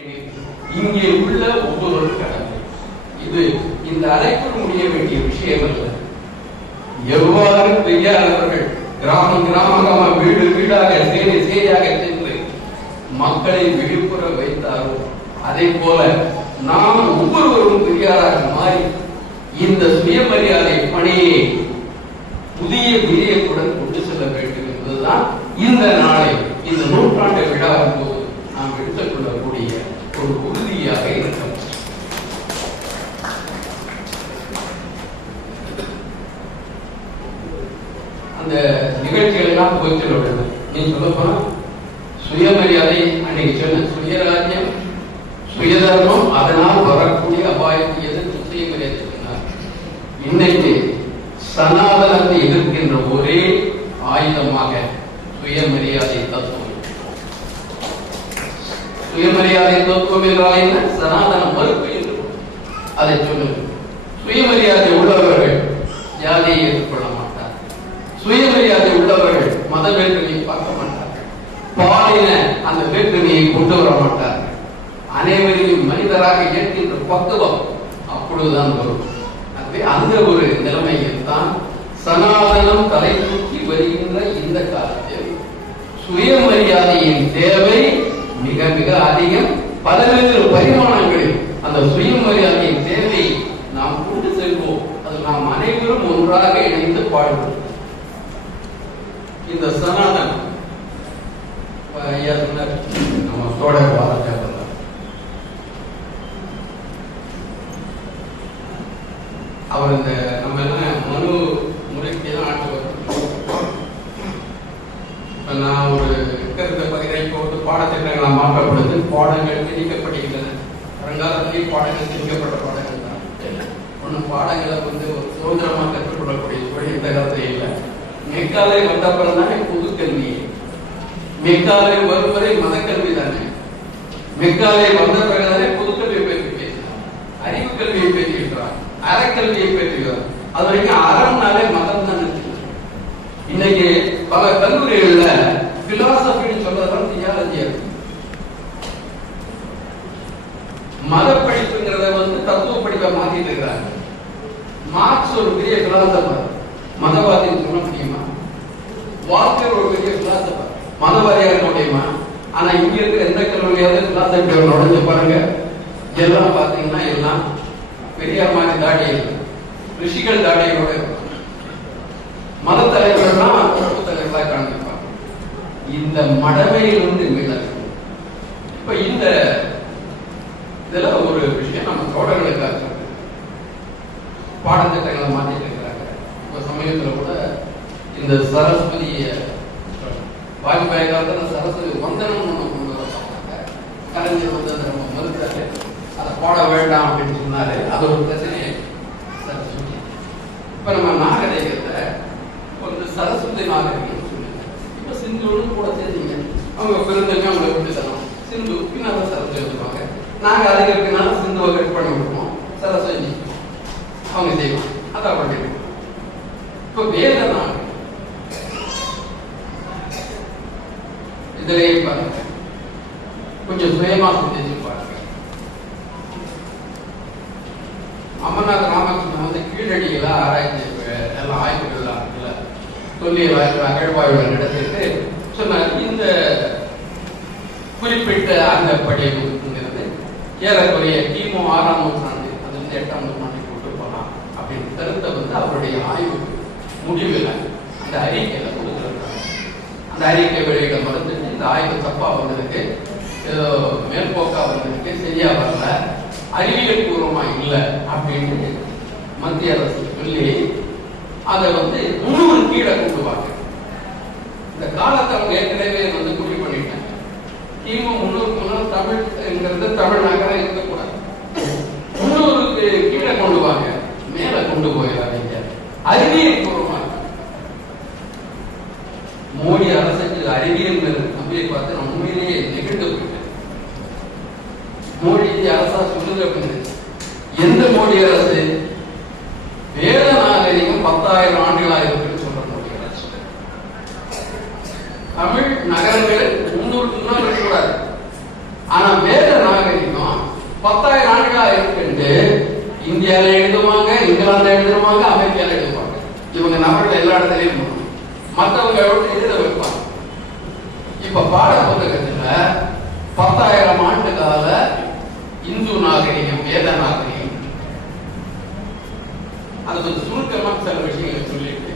இங்கே உள்ள ஒவ்வொரு கடமை இது இந்த அழைப்பில் முடிய வேண்டிய விஷயம் அல்ல. எவ்வாறு பெரியாரவர்கள் கிராமம் கிராமமாக வீடு வீடாக சேரி சேரியாக சென்று மக்களை விழிப்புற வைத்தாரோ அதே போல நாம் ஒவ்வொருவரும் பெரியாராக மாறி இந்த சுயமரியாதை பணியை புதிய வீரியத்துடன் கொண்டு செல்ல வேண்டும் என்பதுதான் இந்த நாளை இந்த நூற்றாண்டு விழாவின் போது நாம் எடுத்துக் கொள்ளக்கூடிய ஒரு உறுதியாக இருக்கிறது. அந்த நிகழ்ச்சிகள் எல்லாம் போய்ச்சல் விடுது. நீ சொல்ல போனா சுயமரியாதை அன்னைக்கு சொன்ன சுயராஜ்யம் சுயதர்மம் அதனால் வரக்கூடிய அபாயத்தை எதிர்த்து சுயமரியாதை சொன்னார். இன்னைக்கு சனாதனத்தை எதிர்க்கின்ற ஒரே ஆயுதமாக சுயமரியாதை தத்துவம். சுயமரியாதை தத்துவம் என்றால் என்ன? சனாதன மறுப்பு என்று அதை சொல்லுங்க. சுயமரியாதை உள்ளவர்கள் ஜாதியை ஏற்றுக்கொள்ள மாட்டார். சுயமரியாதை உள்ளவர்கள் மத வேற்றுமையை பார்க்க மாட்டார்கள். பாலின அந்த வேற்றுமையை கொண்டு வர மாட்டார்கள். அனைவரையும் மனிதராக ஏற்கின்ற பக்குவம் அப்பொழுதுதான் வரும். அந்த ஒரு நிலைமையில் தான் சனாதனம் தலை தூக்கி வருகின்ற இந்த காலத்தில் சுயமரியாதையின் தேவை மிக மிக அதிகம். பல்வேறு பரிமாணங்களில் அந்த சுயமரியாதையின் தேவை நாம் கொண்டு செல்வோம். அது நாம் அனைவரும் ஒன்றாக இணைந்து பாடுவோம். இந்த சனாதனம் நம்ம தோழர் வாரத்தை அவர் இந்த நம்ம எல்லாம் மனு முறைக்கு தான் ஆட்டு வரும். நான் ஒரு கருத்தை பகிரை போட்டு பாடத்திட்டங்களாக மாற்றப்படுது. பாடங்கள் திணிக்கப்படுகின்றன. வருங்காலத்திலேயே பாடங்கள் திணிக்கப்பட்ட பாடங்கள் தான். ஒன்றும் பாடங்களை ஒரு சுதந்திரமாக கற்றுக்கொள்ளக்கூடிய சூழல் இந்த காலத்தில் இல்லை. மெக்காலை வந்தப்புறம் தானே பொது கல்வி. மெக்காலை வரும் வரை மதக்கல்வி தானே. மெக்காலை வந்த பிறகுதானே பொதுக்கல்வியை பற்றி பேசினார். அறிவு கல்வியை பேசுகிறார். அறக்கல்வியை பெற்றுகிறார். அது வரைக்கும் அறம்னாலே மதம் தான். இன்னைக்கு பல கல்லூரிகள்ல பிலாசபின்னு சொல்றதுதான் தியாலஜி இருக்கு. மத படிப்புங்கிறத தத்துவ படிப்பை மாத்திட்டு இருக்கிறாங்க. மார்க்ஸ் ஒரு பெரிய பிலாசபர், மதவாதின்னு சொல்ல முடியுமா? வால்டர் ஒரு பெரிய பிலாசபர், மதவாதியாக இருக்க முடியுமா? ஆனா இங்க இருக்கிற எந்த கல்லூரியாவது பிலாசபி நுழைஞ்சு பாருங்க. எல்லாம் பாத்தீங்கன்னா எல்லாம் பெரியார் மாதிரி தாடி ரிஷிகள் தாடியோட மத தலைவர்கள்லாம் தலைவர்களாக காண்பிப்பாங்க. இந்த மடமையிலிருந்து மீள இப்ப இந்த இதுல ஒரு விஷயம் நம்ம தோழர்களுக்காக பாடத்திட்டங்களை மாற்றிட்டு இருக்கிறாங்க. இப்ப சமயத்துல கூட இந்த சரஸ்வதி வாஜ்பாய் காலத்துல சரஸ்வதி வந்தனம் கொண்டு வர சொன்னாங்க. கலைஞர் வந்து நம்ம மறுத்தாரு. அதை போட வேண்டாம் அப்படின்னு சொன்னாரு. அது ஒரு பிரச்சனையை சரஸ்வதி. இப்ப நம்ம நாகரிகத்தை சரஸ்வதி நாகரிகம் சொல்லுங்க. இப்ப சிந்துன்னு கூட சேர்ந்தீங்க. அவங்க பிறந்தவங்க அவங்களை விட்டு தரணும். சிந்து பின்னால சரஸ்வதி வந்துருவாங்க. நாங்க அதுக்கு இருக்கனால சிந்துவை கட் பண்ணி விட்டுருவோம். சரஸ்வதி அவங்க செய்வோம். அதான் பண்ணிடுவோம். இப்ப வேத நாகரிகம் இதுலயே பாருங்க. கொஞ்சம் சுயமா சிந்திச்சு பாருங்க. அமர்நாத் ராமகிருஷ்ணன் கீழடியில ஆராய்ச்சி எல்லாம் ஆய்வுகள்லாம் இருக்குல்ல, தொல்லியல் அகழ்வாய்வுகள் நடத்திட்டு சொன்னார். இந்த குறிப்பிட்ட அந்த படிப்புங்கிறது ஏறக்குறைய கிமு 6ஆம் நூற்றாண்டு அது 8ஆம் நூற்றாண்டு கொண்டு போகலாம் அப்படின்னு கருத்தை அவருடைய ஆய்வு முடிவில் அந்த அறிக்கையில கொடுத்துருக்காங்க. அந்த அறிக்கை வெளியிட மறந்துட்டு இந்த ஆய்வு தப்பா வந்ததுக்கு, ஏதோ மேற்போக்கா வந்ததுக்கு, சரியா வரல, அறிவியல் பூர்வமா இல்லை அப்படின்னு மத்திய அரசு சொல்லி அதை 300 கீழே கொண்டு வாங்க. இந்த காலத்தை அவங்க ஏற்கனவே முடிவு பண்ணிட்டாங்க. கிமு 300 முன்னால் தமிழ் தமிழ் நகரம் இருக்கக்கூடாது. 300 கீழே கொண்டு வாங்க, மேல கொண்டு போயிடாதீங்க. அறிவியல் பூர்வமா மோடி அரசுக்கு அறிவியல் நம்பியை பார்த்து நான் உண்மையிலேயே நெகிழ்ந்து போயிட்டேன். மோடி அரசா சொல்லுது அப்படின்னு. எந்த மோடி அரசு? வேத நாகரிகம் 10,000 ஆண்டுகளாக இருக்குன்னு சொல்ற மோடி அரசு. தமிழ் நகரங்கள் 300 முன்னால் இருக்கக்கூடாது. ஆனா வேத நாகரிகம் 10,000 ஆண்டுகளா இருக்கு. இந்தியாவில எழுதுவாங்க, இங்கிலாந்துல எழுதுவாங்க, அமெரிக்கால எழுதுவாங்க. இவங்க நபர்கள் எல்லா இடத்துலயும் மற்றவங்க எழுத வைப்பாங்க. இப்ப பாட புத்தகத்துல 10,000 ஆண்டு கால இந்து நாகரிகம், வேத நாகரிகம், அது கொஞ்சம் சுருக்கமா சில விஷயங்களை சொல்லிட்டு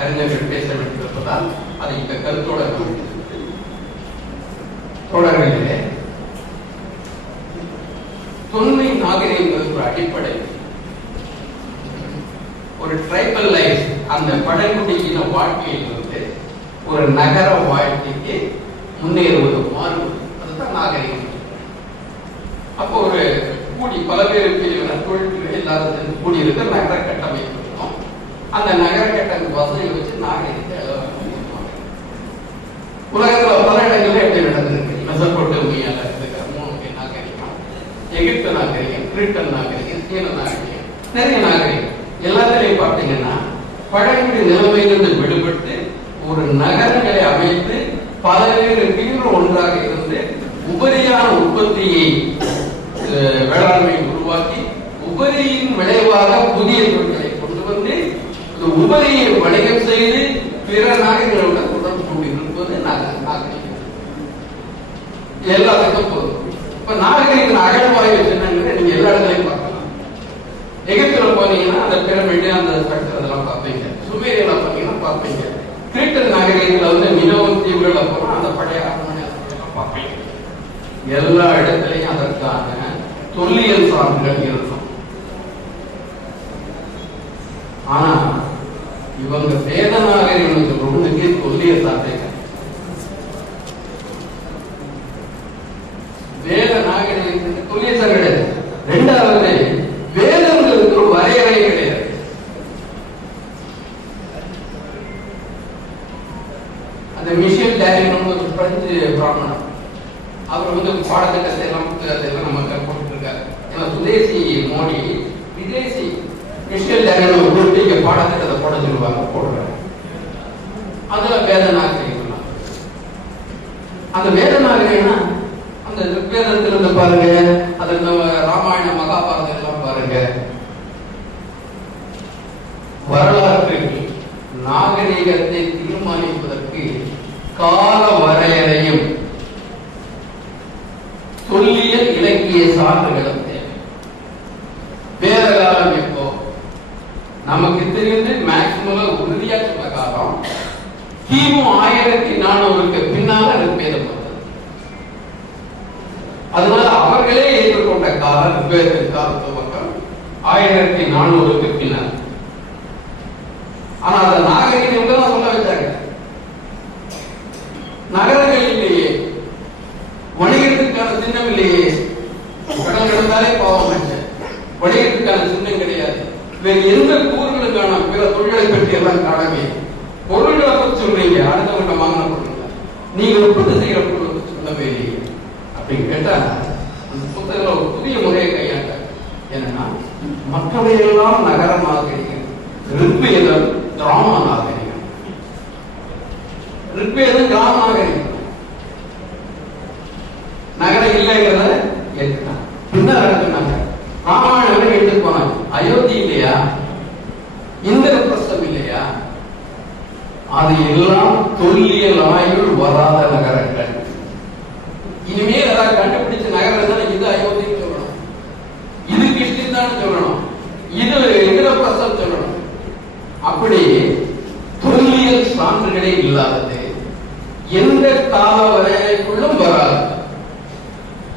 அறிஞர்கள் பேச வேண்டியிருப்பதால் அதை இந்த கருத்தோட தொடர்களிலே தொன்மை நாகரிகம் ஒரு அடிப்படை, ஒரு ட்ரைபல் லைஃப், அந்த பழங்குடியின வாழ்க்கையிலிருந்து ஒரு நகர வாழ்க்கைக்கு முன்னேறுவது, மாறுவது, அதுதான் நாகரிகம். அப்போ ஒரு கூடி பல்வேறு பிரிவினர் தொழில்கள் எல்லாரும் சேர்ந்து கூடியிருக்க நகர கட்டமைப்பு இருக்கும். அந்த நகர கட்டமைப்பு வசதியை வச்சு நாகரிகத்தை உலகத்துல பல இடங்கள்ல எப்படி நடந்திருக்கு. மெசபடோமியால இருக்கிற 3 நாகரிகம், எகிப்து நாகரிகம், கிரீட்டன் நாகரிகம், சீன நாகரிகம், நிறைய நாகரிகம் எல்லாத்திலையும் பார்த்தீங்கன்னா பழங்குடி நிலைமையிலிருந்து விடுபட்டு ஒரு நகரங்களை அமைத்து பல்வேறு பிரிவுகள் ஒன்றாக இருந்து உபரியான உற்பத்தியை, வேளாண்மையை உருவாக்கி உபரியின் விளைவாக புதிய தொழில்களை கொண்டு வந்து உபரியை வணிகம் செய்து பிற நாகரிகளுடன் தொடர்பு கொண்டிருப்பது நாகரிகம். எல்லாத்துக்கும் போதும். இப்ப நாகரிகத்தின் அகழ்வாய்வு சின்னங்களை நீங்க எல்லா இடத்துலையும் பார்க்கலாம். எகிப்துல போனீங்கன்னா அந்த பிரமிடு, அந்த ஸ்ட்ரக்சர் அதெல்லாம் பார்ப்பீங்க. சுமேரியில போனீங்கன்னா பார்ப்பீங்க. கிரீட்டன் நாகரிகத்துல வந்து மினோன் தீவுகள்ல போனா அந்த பழைய அரண்மனை பார்ப்பீங்க. எல்லா இடத்திலையும் அதற்கான தொல்லியல் சான்றுகள் இருக்கும். ஆனா இவங்க வேத நாகரிகம் சொல்றதுக்கு தொல்லியல் சான்றை, வேத நாகரிகத்துக்கு தொல்லியல் சான்று கிடையாது. ரெண்டாவது, வேதங்களுக்கு ஒரு வரையறை கிடையாது. அந்த மிஷேல் டேரின் ஒரு பிரெஞ்சு பிராமணன், அவர் வந்து பாடத்திட்டத்தை எல்லாம் புத்தகத்தை எல்லாம் நமக்கு போட்டு இருக்காரு. ஏன்னா சுதேசி மோடி விதேசி மிஷேல் டேரின் கூப்பிட்டு இங்க பாடத்திட்டத்தை போட சொல்லுவாங்க, போடுறாங்க. அதுல வேத நாகரிகம், அந்த வேத நாகரிகம்னா அந்த வேதத்துல இருந்து பாருங்க, அது ராமாயண மகாபாரதம் எல்லாம் பாருங்க. வரலாற்று நாகரிகத்தை தீர்மானிப்பதற்கு கால வரையறையும் தொல்லியல் இலக்கிய சான்றுகளும் தேவை. வேத காலம் எப்போ நமக்கு தெரிந்து மேக்சிமம் உறுதியா சொன்ன காலம் கிமு 1400க்கு பின்னால ரிக்வேதம் வந்தது. அதனால அவர்களே ஏற்றுக்கொண்ட காலம் ரிக்வேத காலத்து மக்கள் 1400க்கு பின்னால். ஆனா அந்த நாகரிகம் தான் சொல்ல வச்சாங்க. நகரங்கள் இல்லையே, வணிகத்துக்கான சின்னம் இல்லையே, கடன் கிடந்தாலே பாவம், வணிகத்துக்கான சின்னம் கிடையாது. வேறு எந்த கூறுகளுக்கான பிற தொழிலை பற்றி எல்லாம் காணவே. பொருள்களை பற்றி சொல்றீங்க, அடுத்தவங்க வாங்கின பொருள், நீங்க உற்பத்தி செய்யற பொருளை பற்றி சொல்லவே இல்லையே அப்படின்னு கேட்டா அந்த புத்தகத்துல ஒரு புதிய முறையை கையாண்ட. என்னன்னா மற்றவையெல்லாம் நகர நாகரிகம், ரிக்வேதம் கிராம நாகரிகம், ரிக்வேதம் கிராம நாகரிகம், நகரம் இல்லைங்கிறத ஏற்றுட்டாங்க. பின்னர் நடத்தினாங்க. ராமாயணம் எடுத்து போனாங்க. அயோத்தி இல்லையா, இந்திரபிரஸ்தம் இல்லையா, அது எல்லாம் தொல்லியல் ஆய்வில் வராத நகரங்கள். இனிமேல் ஏதாவது கண்டுபிடிச்ச நகரம் தான் இது அயோத்தின்னு சொல்லணும், இது கிருஷ்ணன் தான் சொல்லணும், இது இந்திரபிரஸ்தம் சொல்லணும். அப்படி தொல்லியல் சான்றுகளே இல்லாதது எந்த கால வரைக்குள்ளும் வராது.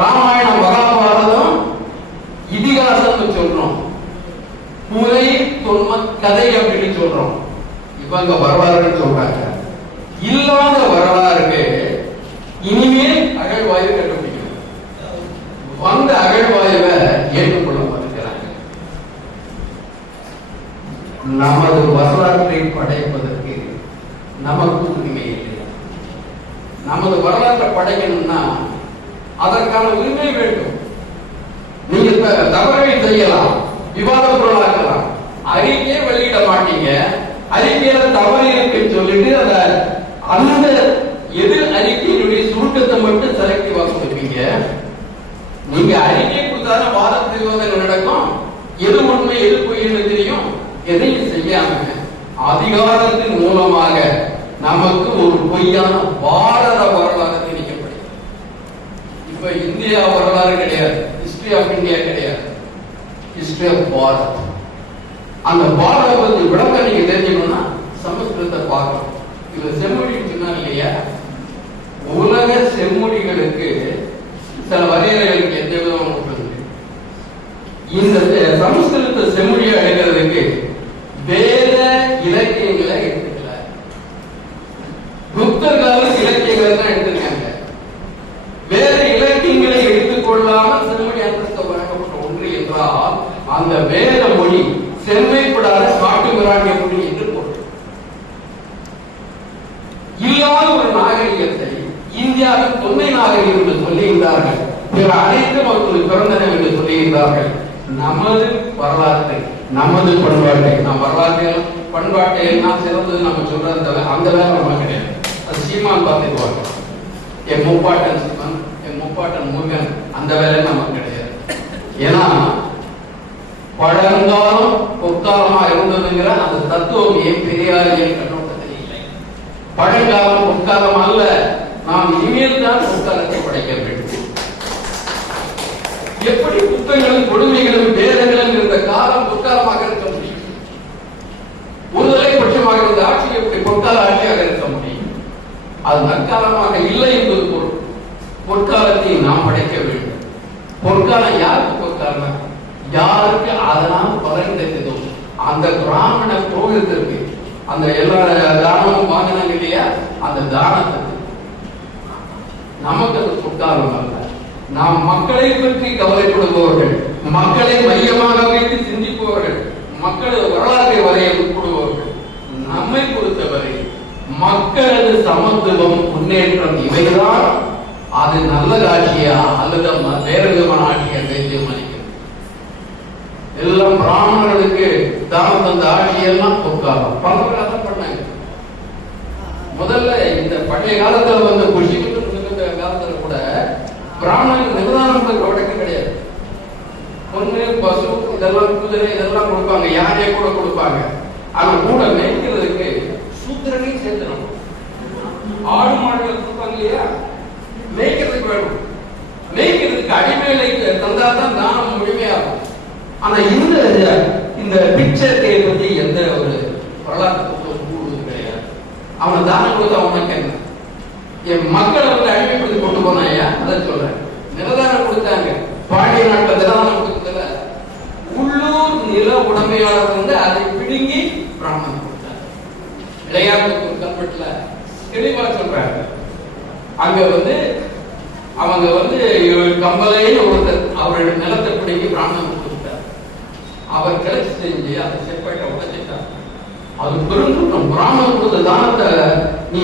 ராமாயணம் மகாபாரதம் இதிகாசம் சொல்றோம், புரை தொன்ம கதை அப்படின்னு சொல்றோம். இவங்க வரலாறு சொல்றாங்க. இல்லாத வரலாறு இனிமேல் அகழ்வாய்வு கண்டுபிடிக்கணும். வந்த அகழ்வாய்வை ஏற்றுக்கொள்ள மறுக்கிறாங்க. நமது வரலாற்றை படைப்பதற்கு நமக்கு உரிமை இல்லை. நமது வரலாற்றை படைக்கணும்னா அதற்கான உரிமை வேண்டும். நீங்க தவறை செய்யலாம், விவாத பொருளாக்கலாம், அறிக்கையை வெளியிட மாட்டீங்க. அறிக்கையில தவறு இருக்குன்னு சொல்லிட்டு அந்த எதிர் அறிக்கையினுடைய சுருக்கத்தை மட்டும் செலக்டிவா கொடுப்பீங்க. நீங்க அறிக்கை கொடுத்தாலும் வாத பிரதிவாதங்கள் நடக்கும். எது உண்மை எது பொய்ன்னு தெரியும். எதையும் செய்யாம அதிகாரத்தின் மூலமாக நமக்கு ஒரு பொய்யான பாரத வரலாறு திணிக்கப்படுகிறது. இப்ப இந்தியா வரலாறு கிடையாது, ஹிஸ்டரி ஆஃப் இந்தியா கிடையாது, ஹிஸ்டரி ஆஃப் பாரத். அந்த பாரத பத்தி விளக்கம் நீங்க தெரிஞ்சுக்கணும்னா சமஸ்கிருதத்தை பார்க்கணும். இதுல செம்மொழி சொன்னா இல்லையா, உலக செம்மொழிகளுக்கு சில வரையறைகளுக்கு எந்த விதமும் இந்த சமஸ்கிருத செம்மொழியை அடைகிறதுக்கு வேத இலக்கியங்களை எடுத்துக்கல. புத்தர் கால இலக்கியங்களை தான் எடுத்திருக்காங்க. வேற இலக்கியங்களை எடுத்துக்கொள்ளாமல் செம்மொழி அந்தஸ்து வழங்கப்பட்ட ஒன்று என்றால் அந்த வேத மொழி செம்மைப்படாத காட்டு மிராண்டிய மொழி என்று பொருள். இல்லாத ஒரு நாகரிகத்தை இந்தியாவின் தொன்மை நாகரிகம் என்று சொல்லுகிறார்கள். பிற அனைத்தும் அவர்களுக்கு பிறந்தன என்று சொல்லுகிறார்கள். நமது வரலாற்றை, நமது பண்பாட்டை, நம் வரலாற்றை பண்பாட்டை எல்லாம் சிறந்தது நம்ம சொல்றது அந்த வேலை நம்ம கிடையாது. அது சீமான் பார்த்துக்குவாங்க. என் முப்பாட்டன் சீமான், என் முப்பாட்டன் முருகன், அந்த வேலை நமக்கு கிடையாது. ஏன்னா பழங்காலம் பொற்காலமா இருந்ததுங்கிற அந்த தத்துவம் ஏன் பெரியாரின் கண்ணோட்டத்தில் இல்லை. பழங்காலம் பொற்காலம் அல்ல, நாம் இனிமேல் தான் பொற்காலத்தை படைக்க வேண்டும். எப்படி புத்தகங்களும் கொடுமைகளும் வேதங்களும் இருந்த காலம் பொற்காலமாக இருக்க முடியும்? ஒருதலை பட்சமாக இருந்த ஆட்சி எப்படி பொற்கால ஆட்சியாக இருக்க முடியும்? அது நற்காலமாக இல்லை என்பது பொருள். பொற்காலத்தை நாம் படைக்க வேண்டும். பொற்காலம் யாருக்கு பொற்காலம்? யாருக்கு அதனால் பலன் கிடைத்ததோ அந்த பிராமண புரோகிதத்திற்கு அந்த எல்லா தானமும் வாங்கினாங்க இல்லையா, அந்த தானத்துக்கு நமக்கு அது பொற்காலம் அல்ல. நாம் மக்களை பற்றி கவலைப்படுபவர்கள், மக்களை மையமாக வைத்து சிந்திப்பவர்கள், மக்களது வரலாற்றை வரைய உட்படுபவர்கள். நம்மை பொறுத்தவரை மக்களது சமத்துவம், முன்னேற்றம் இவைதான் அது நல்ல ஆட்சியா அல்லது வேற விதமான ஆட்சியா தீர்மானிக்கிறது. எல்லாம் பிராமணர்களுக்கு தானம் தந்த ஆட்சியெல்லாம் பொற்காலம். பரவாயில்ல பண்ணாங்க. முதல்ல இந்த பழைய காலத்துல வந்து குஷி காலத்துல கூட பிராமணனுக்கு நிர்தானம் வழக்கம் கிடையாது. பொண்ணு, பசு, இதெல்லாம் குதிரை இதெல்லாம் கொடுப்பாங்க, யாரையே கூட கொடுப்பாங்க. ஆனா கூட மேய்க்கிறதுக்கு சூத்திரனையும் சேர்த்து ஆடு மாடுகள் கொடுப்பாங்க இல்லையா, மேய்க்கிறதுக்கு வேணும். மேய்க்கிறதுக்கு அடிமையிலைக்கு தந்தா தான் தானம் முழுமையாகும். ஆனா இந்த பிக்சரை பத்தி எந்த ஒரு வரலாற்று கூடுவது கிடையாது. அவனை தானம் கொடுத்தா அவனுக்கு என்ன? என் மக்களை வந்து அடிமைப்படுத்தி கொண்டு போனாயா, அதை சொல்றேன். நிலதானம் கொடுத்தாங்க, பாண்டிய நாட்டில் நிலதானம் கொடுத்ததுல உள்ளூர் நில உடைமையாளர் வந்து அதை பிடுங்கி பிராமணன் கொடுத்தாங்க. இளையாத்தூர் கல்வெட்டுல தெளிவா சொல்றாங்க. அங்க வந்து அவங்க வந்து கம்பலைன்னு ஒருத்தர் அவருடைய நிலத்தை பிடிங்கி பிராமணன் கொடுத்தார். அவர் கிளர்ச்சி செஞ்சு அந்த செப்பேட்டை உடைச்சிட்டார். அது பெருங்குற்றம். பிராமணன் கொடுத்த தானத்தை நீ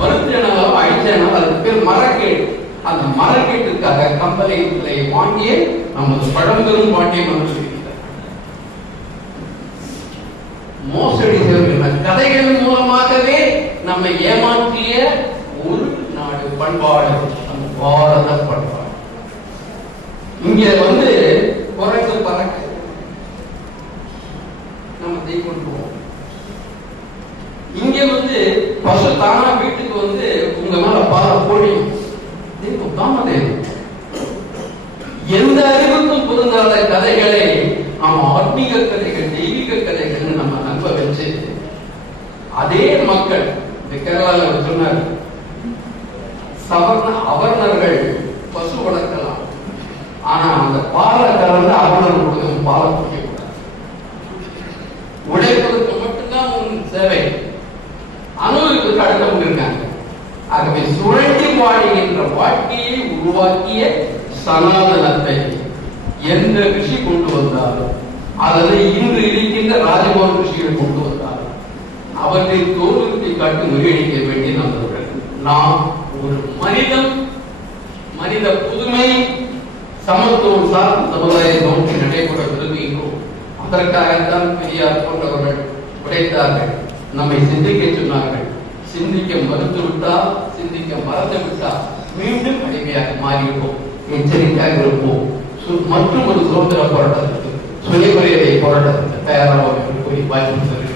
மறுத்தனாலும் அழிச்சனாலும் அதுக்கு பேர் மரக்கேடு. அந்த மரக்கேட்டுக்காக கம்பளை வாங்கிய நமது பழம்பெரும் பாண்டிய மன்னர் மோசடி செய்கிற கதைகள் மூலமாகவே நம்மை ஏமாற்றிய ஒரு நாடு பண்பாடு, பாரத பண்பாடு. இங்க வந்து குறைந்து பறக்க நம்ம கொண்டுவோம். இங்க வந்து பசு தானா வீட்டுக்கு வந்து உங்க மேல பால போடியும் எந்த அறிவுக்கும் பொருந்தாத கதைகளை நாம் ஆத்மீக கதைகள், தெய்வீக கதைகள் நம்ம நம்ப வச்சு அதே மக்கள் இந்த கேரளால சொன்னார், அவர்ணர்கள் பசு வளர்க்கலாம், ஆனா அந்த பாலை கலந்து அவர்ணர் கொடுக்கும் பாலை குடிக்க கூடாது. உழைப்பதற்கு மட்டும்தான் உன் சேவை, அனுபவிப்பதற்கு அடுத்தவங்க இருக்காங்க. ஆகவே சுழற்சி வாழ்கின்ற வாழ்க்கையை உருவாக்கிய சனாதனத்தை எந்த ரிஷி கொண்டு வந்தாலும், அல்லது இன்று இருக்கின்ற ராஜபவன் ரிஷிகள் கொண்டு வந்தாலும் அவற்றை தோல்வியை காட்டி முறியடிக்க வேண்டிய நபர்கள் நாம். ஒரு மனித புதுமை சமத்துவம் சார்ந்த சமுதாய நோக்கி நடைபெற விரும்புகின்றோம். அதற்காகத்தான் பெரியார் போன்றவர்கள் உடைத்தார்கள், நம்மை சிந்திக்க சொன்னார்கள். சிந்திக்க மறுத்து விட்டால், சிந்திக்க மறந்து விட்டால் மீண்டும் அடிமையாக மாறிவிட்டோம். எச்சரிக்கையாக இருப்போம். மற்றும் ஒரு சுதந்திர போராட்டத்திற்கு, சுயமரியாதை போராட்டத்திற்கு தயாராக கூறி வாய்ப்பு